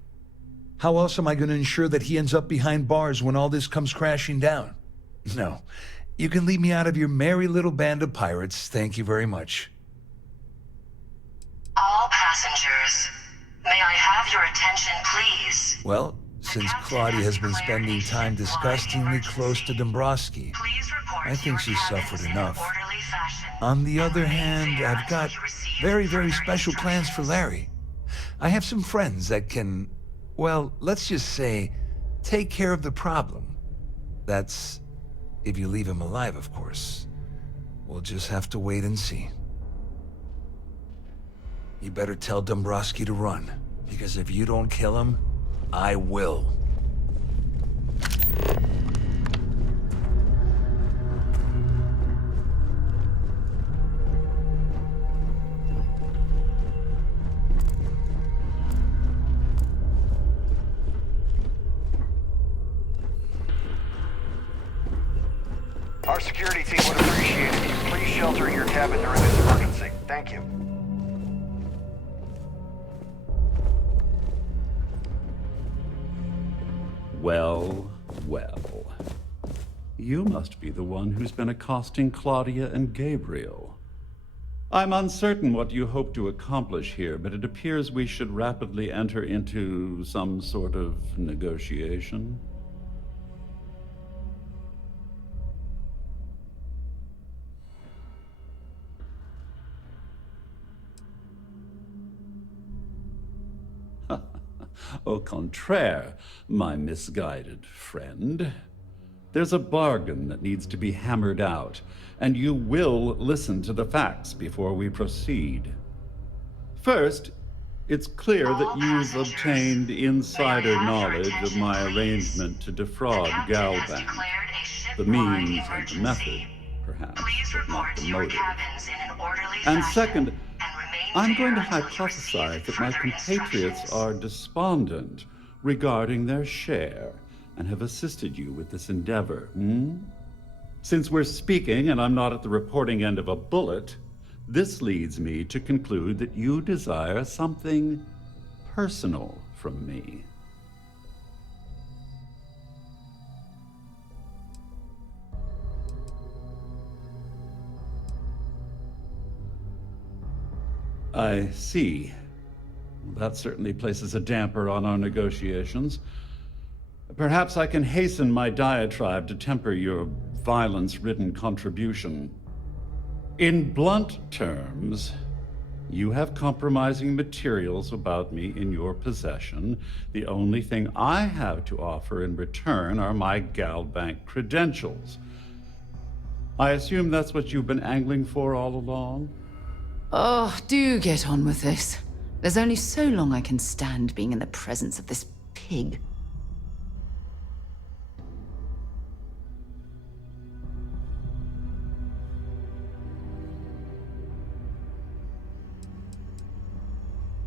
How else am I going to ensure that he ends up behind bars when all this comes crashing down? No. You can leave me out of your merry little band of pirates, thank you very much. All passengers, may I have your attention, please? Well, since Claudia has been spending time disgustingly close to Dombrowski, I think she's suffered enough. On the other hand, I've got very, very special plans for Larry. I have some friends that can, well, let's just say, take care of the problem. That's if you leave him alive, of course. We'll just have to wait and see. You better tell Dombrowski to run, because if you don't kill him, I will. Our security team would appreciate it if you please shelter in your cabin during this emergency. Thank you. Well, well. You must be the one who's been accosting Claudia and Gabriel. I'm uncertain what you hope to accomplish here, but it appears we should rapidly enter into some sort of negotiation. Au contraire, my misguided friend. There's a bargain that needs to be hammered out, and you will listen to the facts before we proceed. First, it's clear that you've obtained insider knowledge of my arrangement to defraud Galbank. The means and the method, perhaps, but not the motive. And second, I'm going to hypothesize that my compatriots are despondent regarding their share and have assisted you with this endeavor, Since we're speaking and I'm not at the reporting end of a bullet, this leads me to conclude that you desire something personal from me. I see. That certainly places a damper on our negotiations. Perhaps I can hasten my diatribe to temper your violence-ridden contribution. In blunt terms, you have compromising materials about me in your possession. The only thing I have to offer in return are my Galbank credentials. I assume that's what you've been angling for all along? Oh, do get on with this. There's only so long I can stand being in the presence of this pig.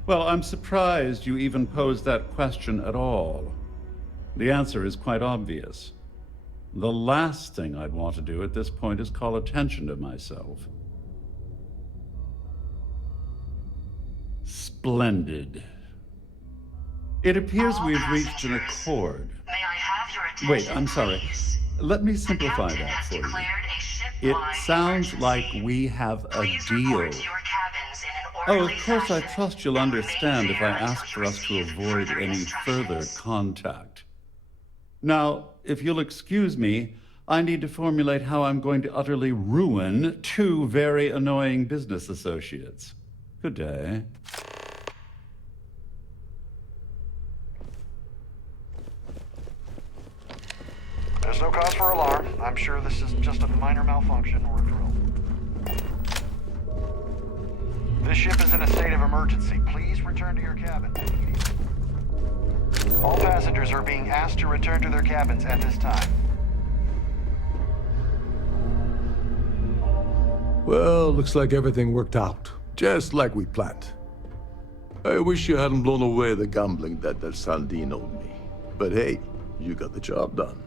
Well, I'm surprised you even posed that question at all. The answer is quite obvious. The last thing I'd want to do at this point is call attention to myself. Splendid. It appears we've reached an accord. May I have your attention, Wait, I'm sorry. please? Let me simplify that for you. It sounds like we have a deal. Oh, of course, I trust you'll understand if I ask for us to avoid any further contact. Now, if you'll excuse me, I need to formulate how I'm going to utterly ruin two very annoying business associates. Good day. There's no cause for alarm. I'm sure this is just a minor malfunction or a drill. This ship is in a state of emergency. Please return to your cabin immediately. All passengers are being asked to return to their cabins at this time. Well, looks like everything worked out, just like we planned. I wish you hadn't blown away the gambling debt that Sandine owed me. But hey, you got the job done.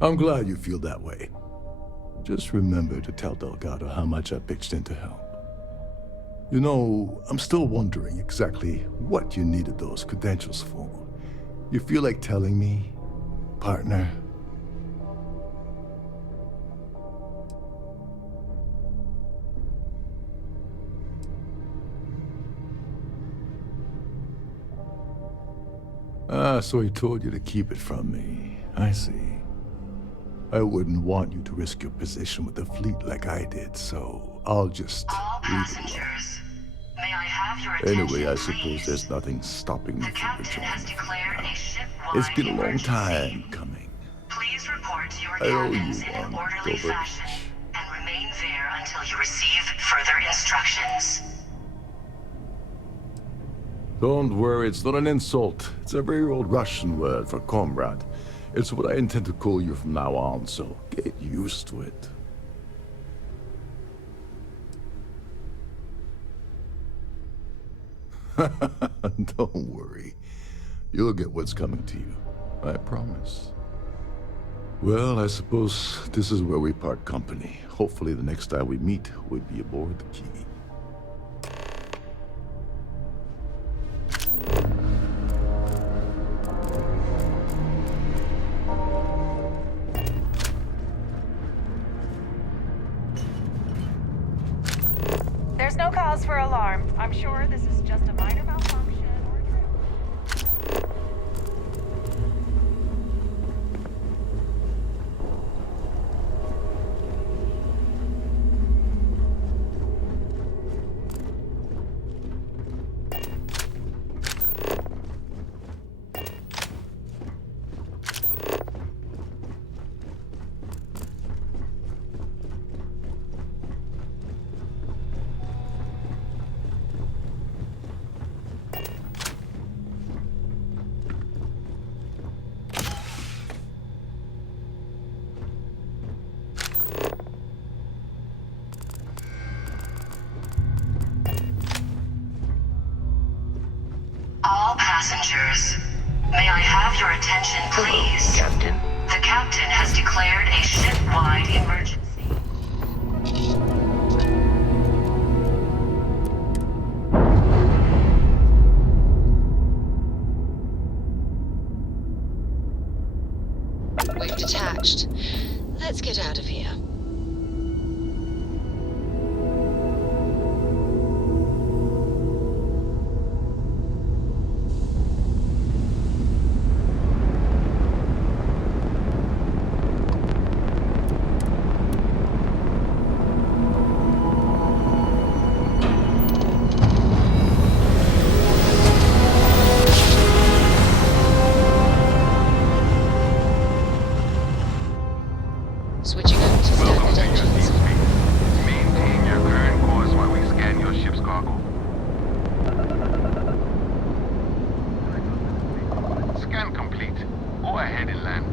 I'm glad you feel that way. Just remember to tell Delgado how much I pitched in to help. You know, I'm still wondering exactly what you needed those credentials for. You feel like telling me, partner? Ah, so he told you to keep it from me. I see. I wouldn't want you to risk your position with the fleet like I did, so I'll just All passengers, may I have your attention, Anyway, I please? suppose there's nothing stopping me The from captain has rejoining. declared a ship-wide It's been a long emergency. time coming. Please report to your I owe cabins you in an one, orderly Gilbert. fashion and remain there until you receive further instructions. Don't worry, it's not an insult. It's a very old Russian word for comrade. It's what I intend to call you from now on, so get used to it. Don't worry. You'll get what's coming to you. I promise. Well, I suppose this is where we part company. Hopefully the next time we meet, we'll be aboard the Key. There's no cause for alarm. I'm sure this is just a minor malfunction or drill. All passengers, may I have your attention, please? Hello, Captain. The captain has declared a ship-wide emergency. We've detached. Let's get out of here. Switching over to standard engines. Maintain your current course while we scan your ship's cargo. Scan complete. Go ahead and land.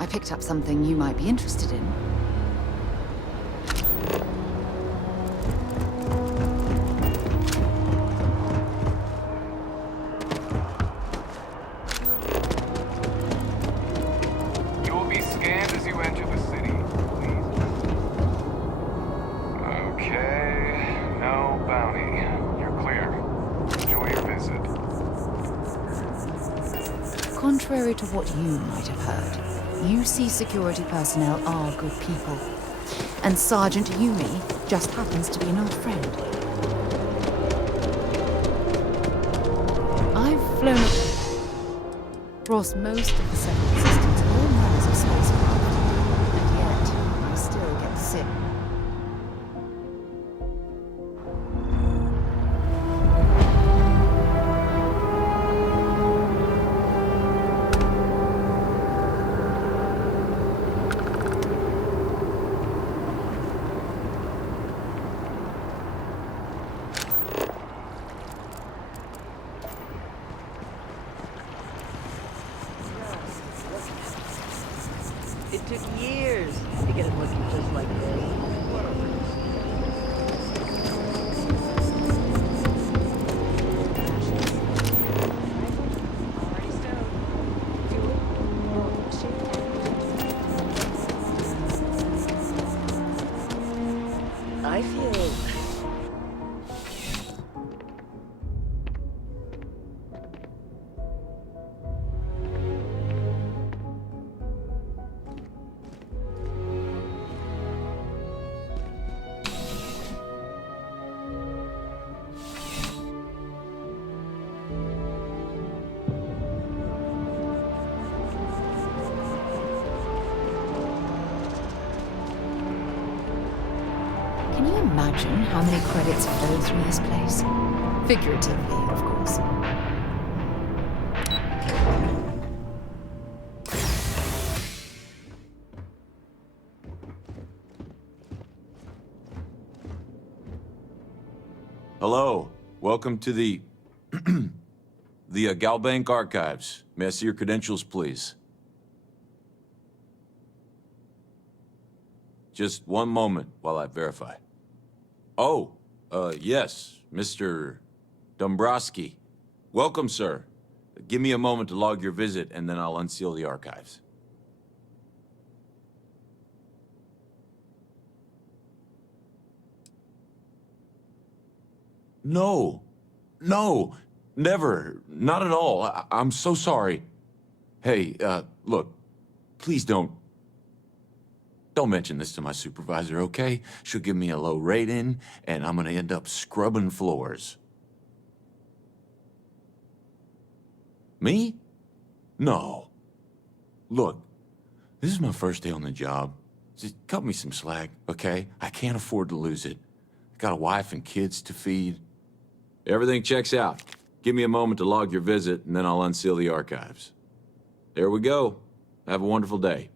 I picked up something you might be interested in. You will be scanned as you enter the city. Please. Okay. No bounty. You're clear. Enjoy your visit. Contrary to what you might have heard, UC security personnel are good people. And Sergeant Yumi just happens to be an old friend. I've flown across most of the seven systems, all models of spacecraft, and yet I still get sick. It took years to get it looking just like this. What a risk. I feel... Can you imagine how many credits flow through this place? Figuratively, of course. Hello. Welcome to the... the Galbank Archives. May I see your credentials, please? Just one moment while I verify. Oh, yes, Mr. Dombrowski. Welcome, sir. Give me a moment to log your visit, and then I'll unseal the archives. No. No. Never. Not at all. I'm so sorry. Hey, look. Please don't mention this to my supervisor, okay? She'll give me a low rating, and I'm gonna end up scrubbing floors. Me? No. Look, this is my first day on the job. Just cut me some slack, okay? I can't afford to lose it. I got a wife and kids to feed. Everything checks out. Give me a moment to log your visit, and then I'll unseal the archives. There we go. Have a wonderful day.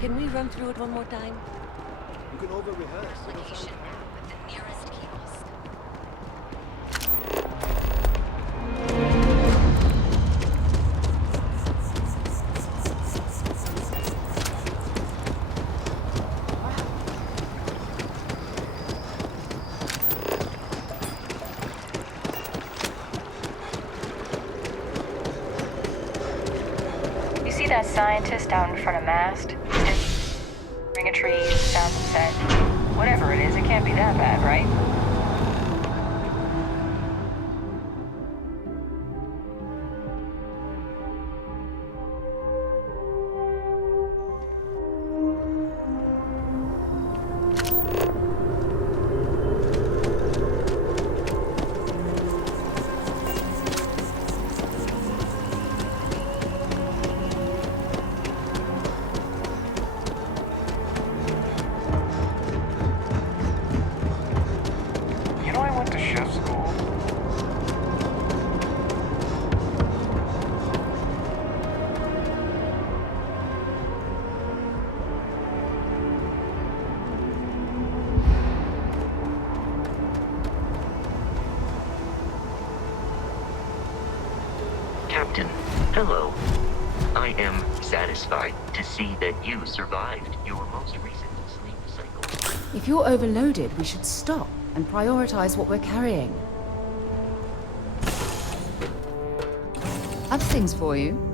Can we run through it one more time? You can over-rehearse. Application now with the nearest kiosk. You see that scientist out in front of mast? Ring a tree, sound set. Whatever it is, it can't be that bad, right? You know, I went to chef school. Captain, hello. I am satisfied to see that you survived your most recent sleep cycle. If you're overloaded, we should stop and prioritize what we're carrying. Have things for you.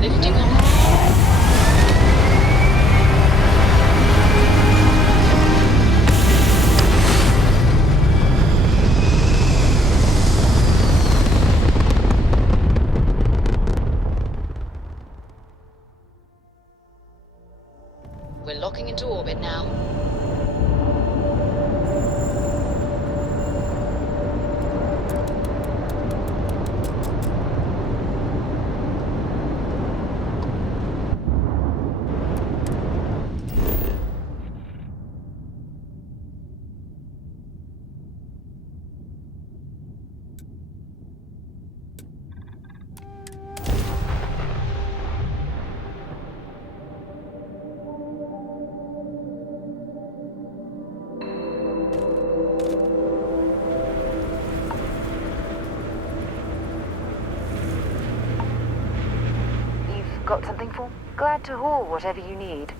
Lifting off. We're locking into orbit now. Got something for? Glad to haul whatever you need.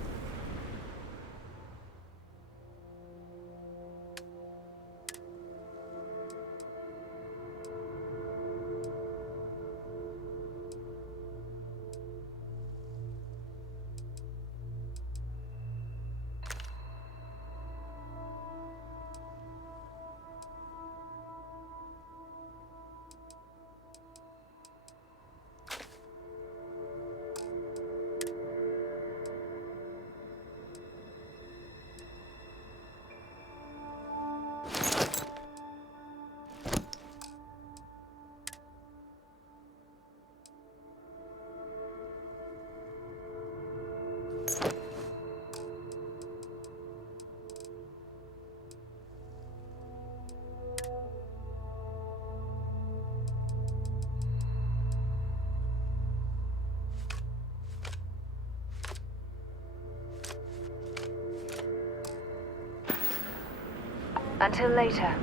Until later.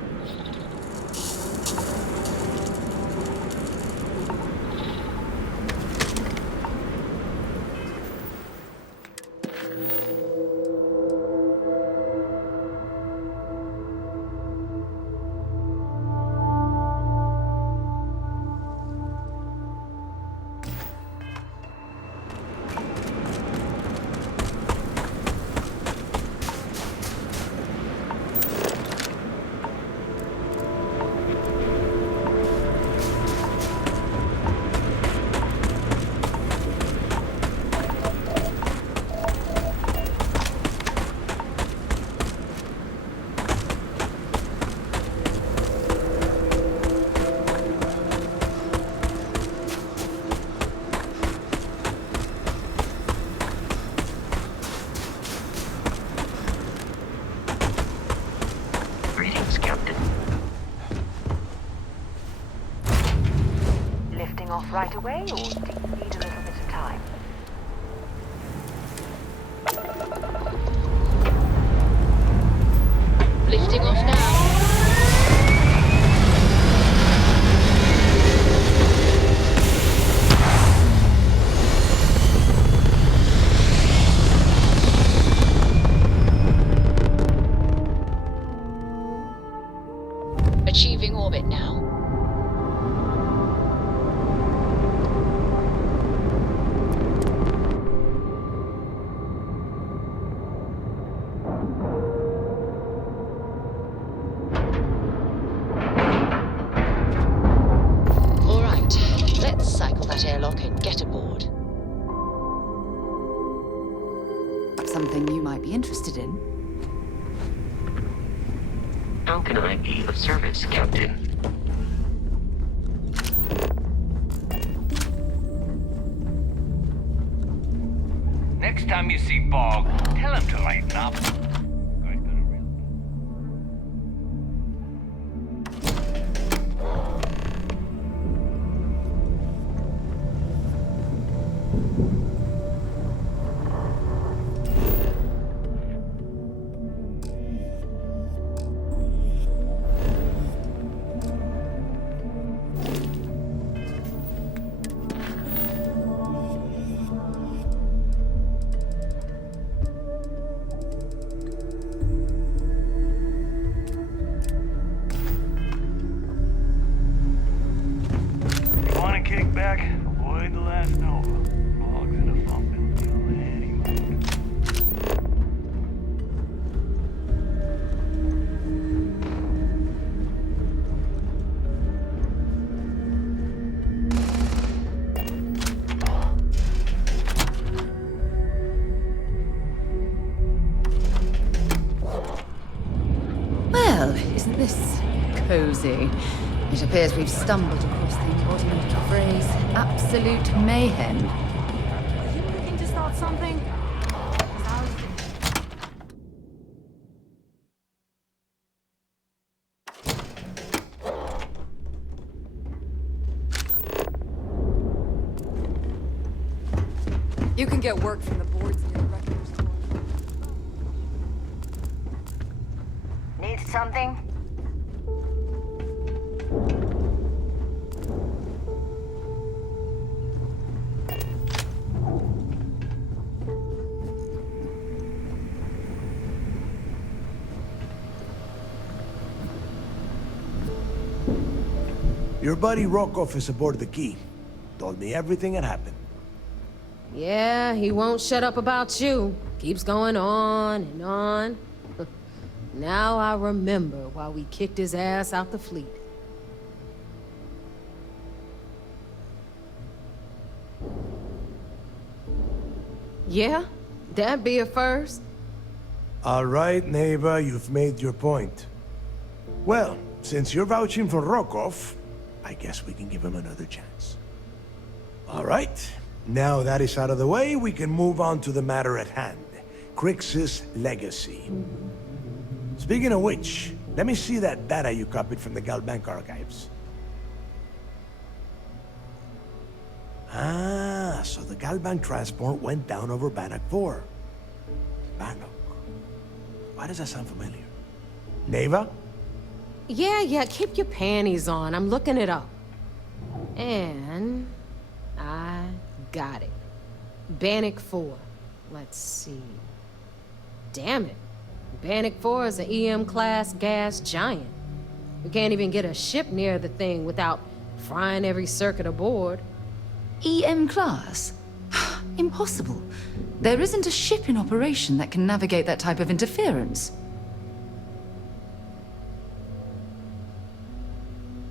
off right away, or do you need a little bit of time? Lifting off now. Achieving orbit now. All right, let's cycle that airlock and get aboard. Something you might be interested in. How can I be of service, Captain? Next time you see Bog, tell him to lighten up. This cozy. It appears we've stumbled across the embodiment of the phrase absolute mayhem. Are you looking to start something? You can get work from the boards near the record store. Need something? Your buddy Rokov is aboard the Key. Told me everything that happened. Yeah, he won't shut up about you. Keeps going on and on. Now I remember why we kicked his ass out the fleet. Yeah, that'd be a first. All right, Neva, you've made your point. Well, since you're vouching for Rokov, I guess we can give him another chance. All right, now that is out of the way, we can move on to the matter at hand. Crix's legacy. Speaking of which, let me see that data you copied from the Galbank archives. Ah, so the Galbank transport went down over Bannock 4. Bannock. Why does that sound familiar? Neva? Yeah, keep your panties on. I'm looking it up. And I got it. Bannock 4. Let's see. Damn it. Bannock 4 is an EM-class gas giant. We can't even get a ship near the thing without frying every circuit aboard. EM class? Impossible. There isn't a ship in operation that can navigate that type of interference.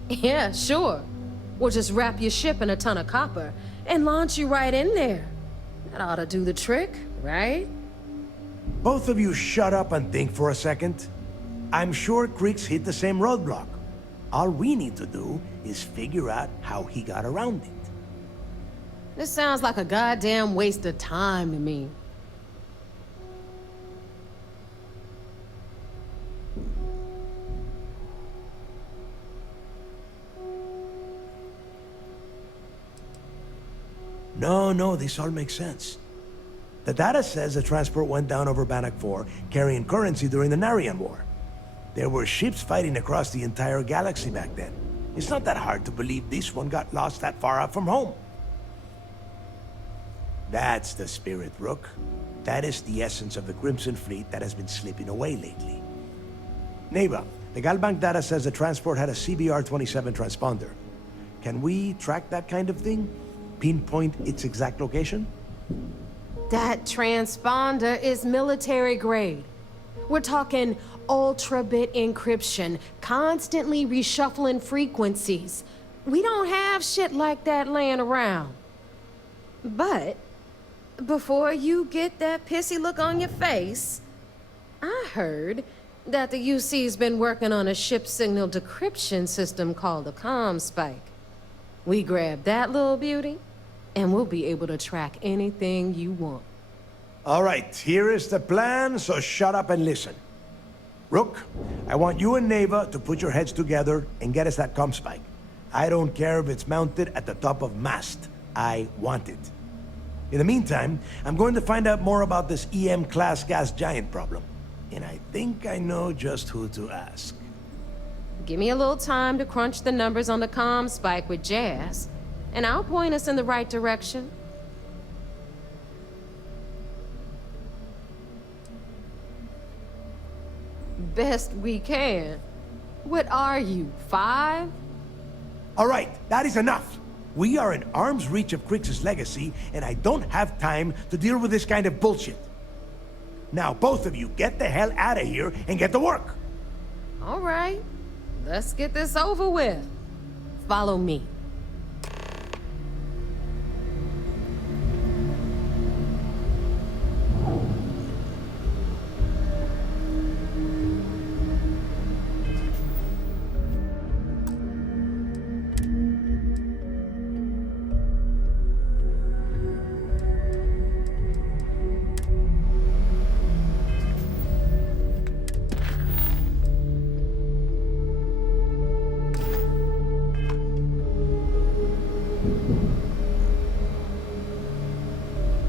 Yeah, sure. We'll just wrap your ship in a ton of copper and launch you right in there. That ought to do the trick, right? Both of you shut up and think for a second. I'm sure Crix hit the same roadblock. All we need to do is figure out how he got around it. This sounds like a goddamn waste of time to me. No, this all makes sense. The data says the transport went down over Bannock 4, carrying currency during the Narian War. There were ships fighting across the entire galaxy back then. It's not that hard to believe this one got lost that far out from home. That's the spirit, Rook. That is the essence of the Crimson Fleet that has been slipping away lately. Neva, the Galbank data says the transport had a CBR-27 transponder. Can we track that kind of thing? Pinpoint its exact location? That transponder is military grade. We're talking ultra-bit encryption, constantly reshuffling frequencies. We don't have shit like that laying around. But before you get that pissy look on your face, I heard that the UC's been working on a ship signal decryption system called a ComSpike. We grab that little beauty, and we'll be able to track anything you want. All right, here is the plan, so shut up and listen. Rook, I want you and Neva to put your heads together and get us that ComSpike. I don't care if it's mounted at the top of mast. I want it. In the meantime, I'm going to find out more about this EM-class gas giant problem. And I think I know just who to ask. Give me a little time to crunch the numbers on the ComSpike with Jazz, and I'll point us in the right direction. Best we can. What are you, 5? All right, that is enough. We are in arm's reach of Crix's legacy, and I don't have time to deal with this kind of bullshit. Now, both of you, get the hell out of here and get to work. All right, let's get this over with. Follow me.